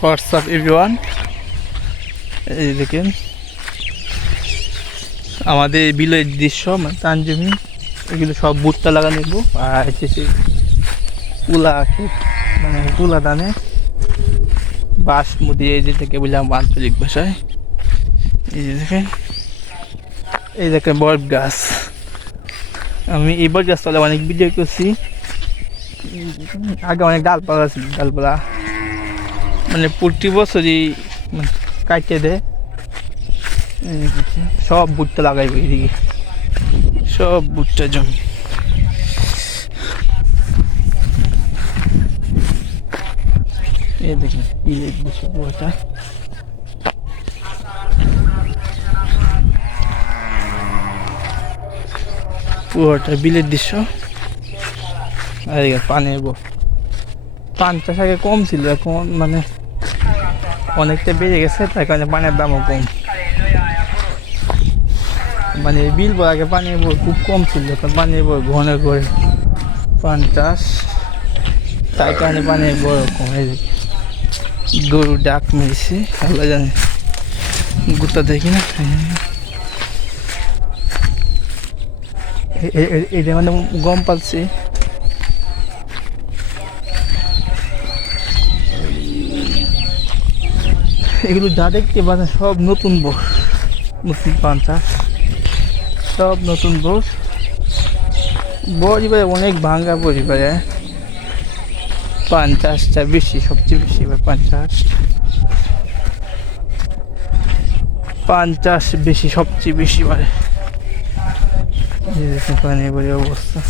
WhatsApp everyone এই দেখেন। আমাদের বিলের দৃশ্য মানে ধান জমি এগুলো সব ভুট্টা লাগা নেব আর হচ্ছে তুলা মানে তুলা ধানে বাসমতি, এই যে থেকে বললাম আঞ্চলিক ভাষায়। এই যে দেখেন। এই দেখেন বরফ গাছ। আমি এই বরফ গাছ তলে অনেক ভিডিও করছি। আগে অনেক ডালপালা ছিল, ডালপালা। মানে প্রতি বছরই মানে কাটতে দেয়। সব ভুট্টা লাগাইবে এদিকে সব ভুট্টা জমি। এই দেখুন পিলের বসে পুরোটা বিলের দৃশ্য। আর পানি পান চাষ আগে কম ছিল, এখন মানে অনেকটা বেড়ে গেছে, তার কারণে পানির দামও কম। মানে বিল আগে পানি বল খুব কম ছিল, এখন পানি বল ঘনে করে পান চাষ, তার কারণে পানি বড় কম। এই গরু ডাক মেরেছে, আল্লাহ জানে, গুতা দেখি না। এটা মানে গম পালছে। এগুলো যা দেখতে পাচ্ছেন সব নতুন বোর নতুন পান চাষ। সব নতুন বোর পরিবারে অনেক ভাঙ্গা পরিবারে পান চাষটা বেশি, সবচেয়ে বেশি এবার পান চাষ। পান চাষ বেশি, সবচেয়ে বেশি বাড়ে পানি বলে অবস্থা।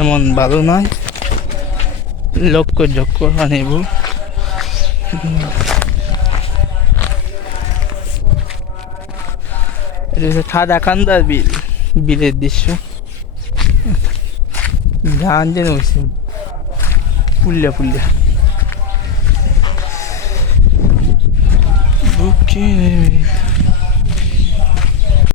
এমন ভালো নয়। লক্ষ যক্ষ 카다칸다 빌 빌레디쇼 ध्यान देन उसी पुल्ल्या पुल्ल्या Okay.